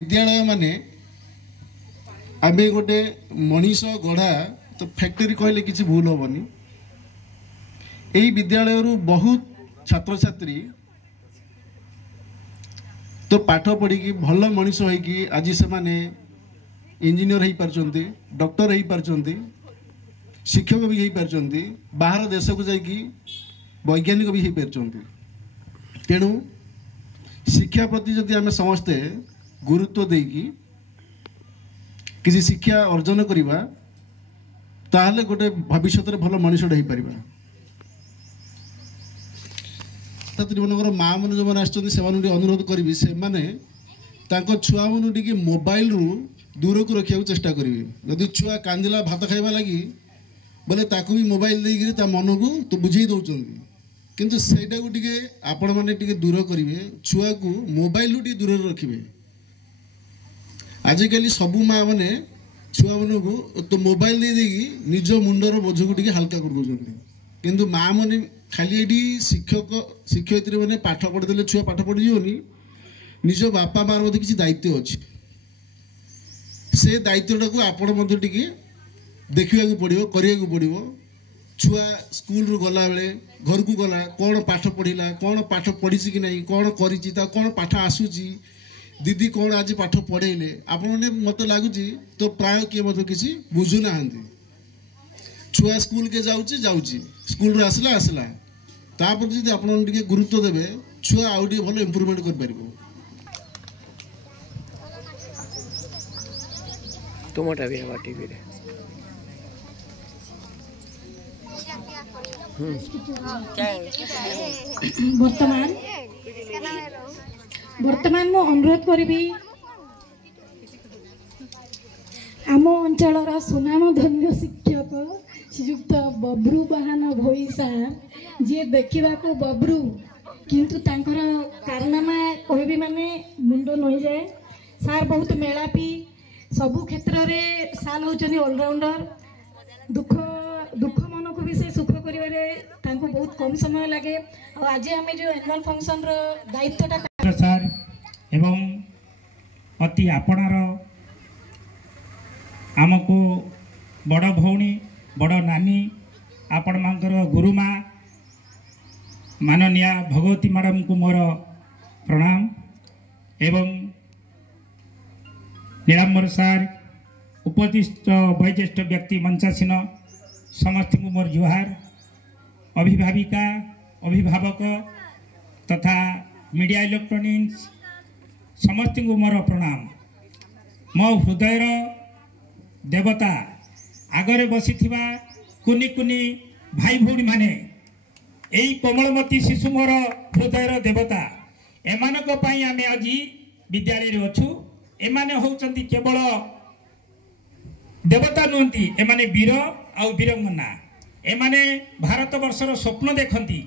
विद्यालय माने आम गोटे मनीष गढ़ा तो फैक्ट्री कहले किसी भूल हेनी। यही विद्यालय बहुत छात्र छात्री तो पाठ पढ़ी भल मनीष होगी आज से माने इंजीनियर हो पार्चंती, डॉक्टर हो पार्चंती, शिक्षक भी हो पार्चंती, बाहर देश को जाकि वैज्ञानिक भी हो पार्चंती। तेणु शिक्षा प्रति जदि आम समस्ते गुरुत्व देकी किसी शिक्षा अर्जन करिबा ताहले गोटे भविष्य भल मनीषटे हो पार। छात्री मनकर माँ मैंने जो मैंने आसने अनुरोध करी से छुआ मन टी मोबाइल रु दूर को रखा चेष्टा करेंगे। जदि छुआ कांदिला भात खाइबा लगी बोले ताकू भी मोबाइल देकर ता मन को तो बुझे दौरान किंतु सेटा को टिके आपण माने टिके दूर करेंगे। छुआ को मोबाइल टी दूर रखिए। आजिकल सबू माँ मैंने छुआ मन को तो मोबाइल दे देगी निज मुंडर बोझ को टिके हल्का कर दौरान किंतु माँ मैंने खाली ये शिक्षक शिक्षयित्री मैंने पाठ पढ़ीदे छुआ पाठ पढ़ी जीवनी निज बापा मार मध्य किसी दायित्व अच्छी से दायित्वटा को आपण टिके देखा पड़ो करा पड़ो। छुआ स्कूल रू गला बेले घर को गला कौन पाठ पढ़ला कौन पाठ पढ़ी कि नहीं कौन कर कौन पाठ आसूची दीदी कौन आज पाठ पढ़ेले आपने मत लगुच तो प्राय किए मत किसी बुझुना। छुआ स्कूल के जाऊँगी स्कूल रू आसला आसला तापर जब आप गुरुत्व देवे छुआ आउ भल इम्प्रूवमेंट कर तुमटा भी हवा टीवी रे वर्तमान मु अनुरोध करी आम अंचल सुनाम धन्य शिक्षक श्रीयुक्त बब्रू बाहान भोई सार जी देखा बब्रू किंतु तांकर कारनामा कहबी माने मुंड नई जाए। सार बहुत मेलापी सबु क्षेत्र में साल होचनी ऑलराउंडर। दुख दुख मन को भी से सुख कर बहुत कम समय लगे। आज आम जो एनुअल फंक्शन दायित्व सार एवं अति आपणार आमको बड़ भौणी बड़ नानी आपण मांकर गुरुमा माननीय भगवती मैडम को मोर प्रणाम एवं नीलांबर सार उपस्थित वयोज्येष्ठ व्यक्ति मंचासीन समस्त को मोर जुहार। अभिभाविका अभिभावक तथा मीडिया इलेक्ट्रोनिक्स समस्त को मोर प्रणाम। मो हृदयर देवता आगरे बसी कुनी कुनी भाई भौणी माने यही कोमलमती शिशु मोर हृदयर देवता एमानक पई आमे आज विद्यालय रे अछु। एमाने होचंती केवल देवता नुहंती एमाने वीर आउ वीरंगना एमाने भारत वर्षर स्वप्न देखंती।